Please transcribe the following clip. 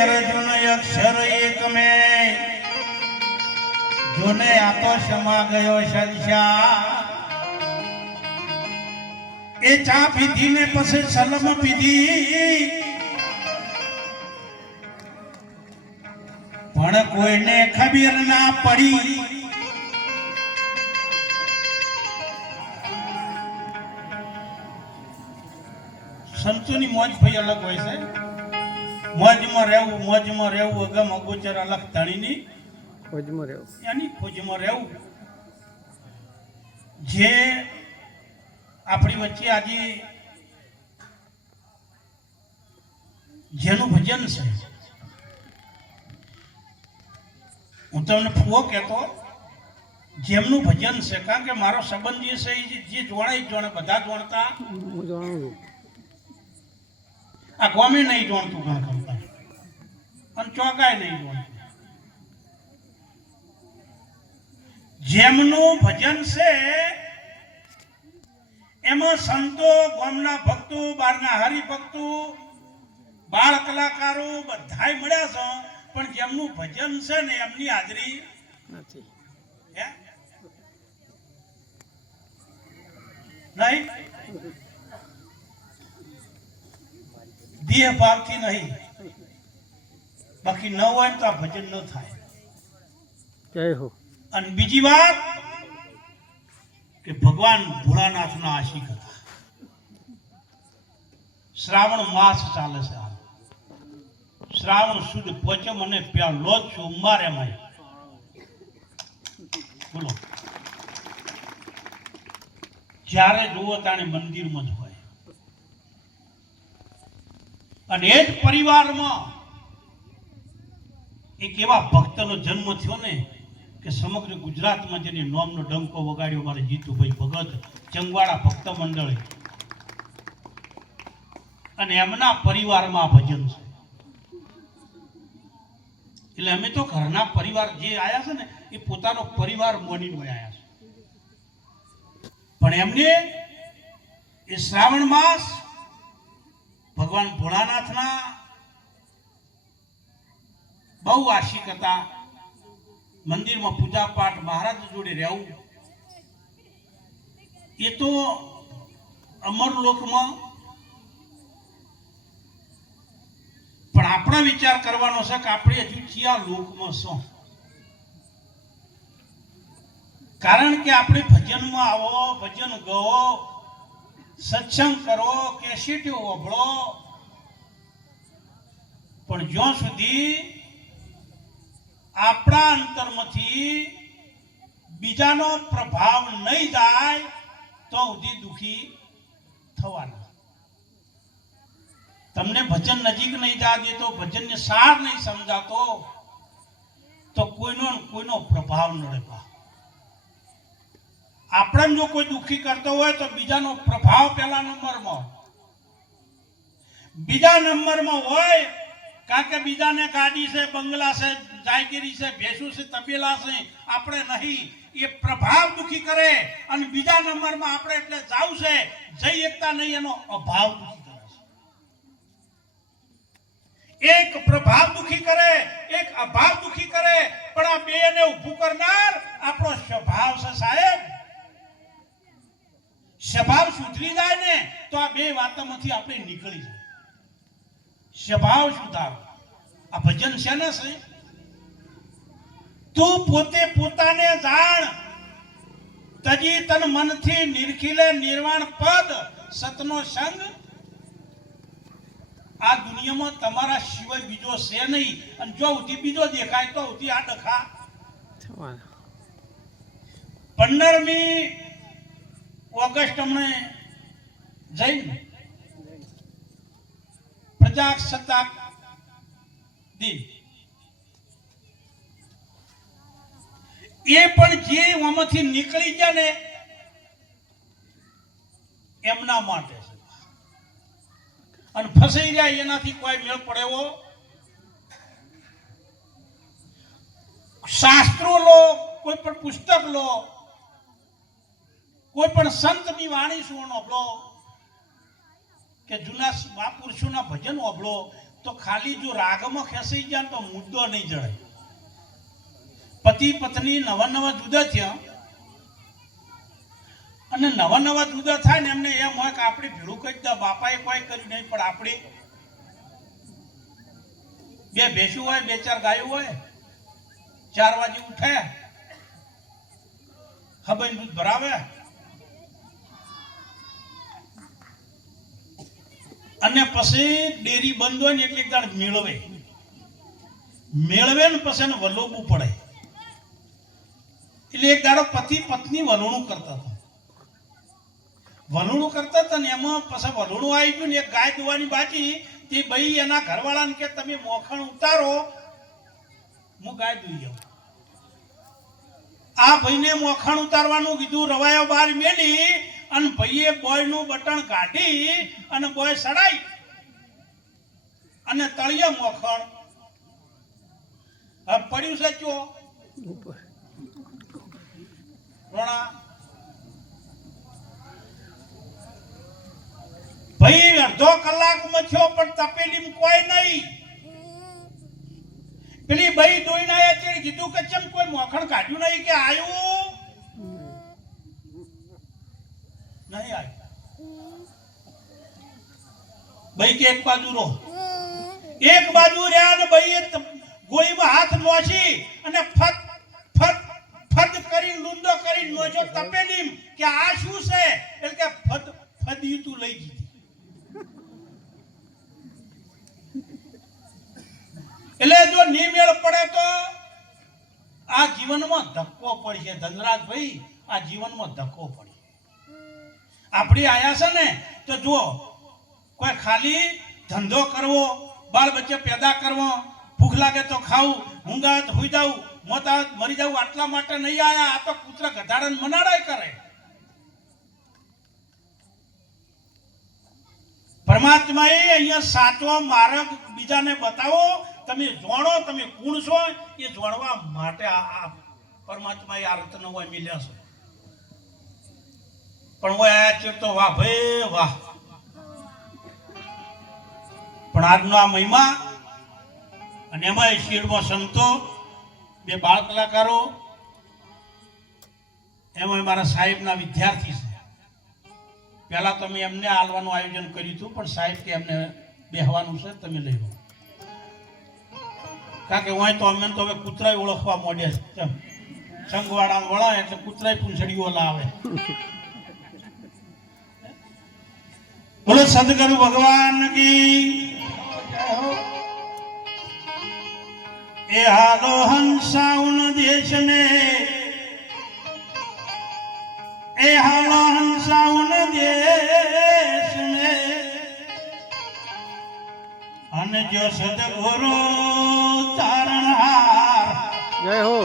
અર્જુન અક્ષર એક મેં જોને આતો સમા ગયો સંસાર એ ચા પીધી ને પછી સલમ પીધી પણ કોઈને ખબર ના પડી સંતોની મોજ ભાઈ અલગ હોય છે મોજમાં રહેવું અગમ અગોચર અલગ ધણીની ખોજમાં રહેવું એની ખોજમાં રહેવું જે આપણી વચ્ચે આજે જેનું ભજન છે હું તમને ફુવો કહેતો જેમનું ભજન છે કારણ કે મારો સંબંધ જે છે જે જોણે બધા જોણતા હું જાણું છું આ ગોમે નહીં જોણતું ઘણ ખમતા અને ચોકાય નહીં જોણતું જેમનું ભજન છે એમાં સંતો ગામના ભક્તો બહારના હરિભક્તો બાળ કલાકારો બધાય મળ્યા છે પણ જેમનું ભજન છે ને એમની હાજરી નથી નહીં દેહ ભાવથી નહીં બાકી ન હોય તો આ ભજન ન થાય જય હો અને બીજી વાત કે ભગવાન ભોળાનાથના આશિક હતા શ્રાવણ માસ ચાલે છે શ્રાવણ સુદ પચમ અને પહેલો સોમવાર એમાં બોલો જ્યારે જુઓ તાણે મંદિરમાં જ હોય અને એ જ પરિવારમાં એક એવા ભક્તનો જન્મ થયો ને કે સમગ્ર ગુજરાતમાં જેની નોમનો ડંકો વગાડ્યો મારે જીતુભાઈ ભગત ચંગવાડા ભક્ત મંડળી અને એમના પરિવારમાં ભજન છે એટલે અમે તો ઘરના પરિવાર જે આયા છે ને એ પોતાનો પરિવાર મોનીને આયા છે પણ એમને એ શ્રાવણ માસ ભગવાન ભોળાનાથના બહુ આશિક હતા મંદિરમાં પૂજા પાઠ મહારાજ જોડે રહેવું એ તો અમરલોકમાં પણ આપણા વિચાર કરવાનો છે કે આપણે હજુ કયા લોકમાં શું કારણ કે આપણે ભજનમાં આવો ભજન ગો સત્સંગ કરો કેસેટો ઓભળો પણ જ્યાં સુધી આપણા અંતરમાંથી બીજાનો પ્રભાવ નહીં જાય તો સુધી દુખી થવાના તમને ભજન નજીક નહીં જા દેતો ભજનને સાર નહીં સમજાતો તો કોઈનો પ્રભાવ ન રહે આપણે જો કોઈ દુખી કરતો હોય તો બીજાનો પ્રભાવ પહેલા નંબરમાં બીજા નંબરમાં હોય કારણ કે બીજાને ગાડી છે બંગલા છે જાયગીરી છે ભેંસું છે તબેલા છે આપણે નહીં એ પ્રભાવ દુખી કરે અને બીજા નંબરમાં આપણે એટલે જાવ છે જઈ એકતા નહીં એનો અભાવ દુખી કરે છે એક પ્રભાવ દુખી કરે એક અભાવ દુખી કરે પણ આ બેને ઊભું કરનાર આપણો સ્વભાવ છે સાહેબ સ્વભાવ સુધરી જાય ને તો આ બે વાતોમાંથી આપણે નીકળી જાય સ્વભાવ સુધારો આ ભજન છે ને તું પોતે પોતાને જાણ તજી તન મનથી નિરખીલે નિર્વાણ પદ સતનો સંગ આ દુનિયામાં તમારા સિવાય બીજો છે નહીં અને જો ઉધી બીજો દેખાય તો ઉધી આ ડખા 15મી ઓગસ્ટ અમને જૈન પ્રજાસત્તાક દિન એ પણ જે આમાંથી નીકળી ગયા ને એમના માટે છે અને ફસાઈ રહ્યા એનાથી કોઈ મેળ પડેવો શાસ્ત્રો લો કોઈ પણ પુસ્તક લો કોઈ પણ સંતની વાણી સુણો કે જૂના મહાપુરુષોના ભજન ઓભળો તો તો ખાલી જો રાગમાં ખેંચાઈ ગયા ને તો મુદ્દો નહીં જણાય. પતિ પત્ની નવા નવા જુદા થયા અને નવા નવા જુદા થાય ને એમને એમ હોય કે આપણે ભેળું કરી દે, બાપાએ કોઈ કર્યું નહીં પણ આપણે બે ભેંસું હોય, બે ચાર ગાયો હોય, 4 વાગે ઉઠે, ખબર દૂધ ભરાવે અને પછી ડેરી બંધ હોય ને એટલે એક દાડ મેળવે ને પછી એને વલોબવું પડે. એટલે એક દાડો પતિ પત્ની વલોણું કરતા હતા ને એમાં પછી વલોણું આવી ગયું ને એક ગાય દોવાની બાકી તે ભાઈ એના ઘરવાળાને કે તમે મોખણ ઉતારો, હું ગાય દોઈ જાઉં. આ ભાઈને મોખણ ઉતારવાનું કીધું, રવાયો બહાર મેલી અને ભાઈએ બોયનું બટન કાઢી અને બોય સડાઈ અને તળિયે મોખણ હવે પડ્યું છે ચો ઉપર રોણા. ભાઈ અડધો કલાકમાં થયો પણ તપેલી કોઈ નહીં. પેલી ભાઈ દોઈને આયા છે કીધું કે ચમ કોઈ મોખણ કાઢ્યું નહીં કે આયું નહીં આવ્યું. ભાઈ કે એક બાજુ રહો, એક બાજુ રહ્યા ને ભાઈએ ગોળીમાં હાથ નોશી અને ફટ ફટ ફટ કરી લૂંદો કરી નોશો તપેલી કે આ શું છે એટલે કે ફટ ફદી તું લઈ ગઈ. એટલે જો નિમેળ પડે તો આ જીવનમાં ધક્કો પડશે ધનરાજભાઈ, આ જીવનમાં ધક્કો પડશે. આપણી આયા છે ને તો જો કોઈ ખાલી ધંધો કરવો, બાળ બચ્ચે પેદા કરવો, ભૂખ લાગે તો ખાવું, ઊંઘા તો હુઈ જાવું, મોતા મરી જાવું, આટલા માટે નહીં આયા. આ તો કૂતરા ગધાડાને મનાડાય કરે. પરમાત્માએ અહીંયા સાચો માર્ગ બીજાને બતાવો, તમે જોણો તમે કોણ છો એ જોડવા માટે આ પરમાત્માએ આ રત્ન હોય મિલ્યા છે. પણ હોય આયા ચેર તો વાહ ભાઈ વાહ. પણ આજનો આ મહિમા અને એમાં શિરમાં સંતો, 2 બાળ કલાકારો, એમાં મારા સાહેબના વિદ્યાર્થી છે. પહેલા તમે એમને આલવાનું આયોજન કર્યું હતું પણ સાહેબ કે એમને બેહવાનું છે, તમે લઈ લો. કારણ કે હોય તો અમે તો હવે કૂતરાય ઓળખવા માંડ્યા છે. સંઘવાળા વળા એટલે કૂતરાય પૂંછડીઓ લાવે. બોલો સદગુરુ ભગવાન કી. એ હાલો હંસાઉન દેશને, એ હાલો હંસાઉન દેશને અને જો સદગુરુ તારણહાર જય હો.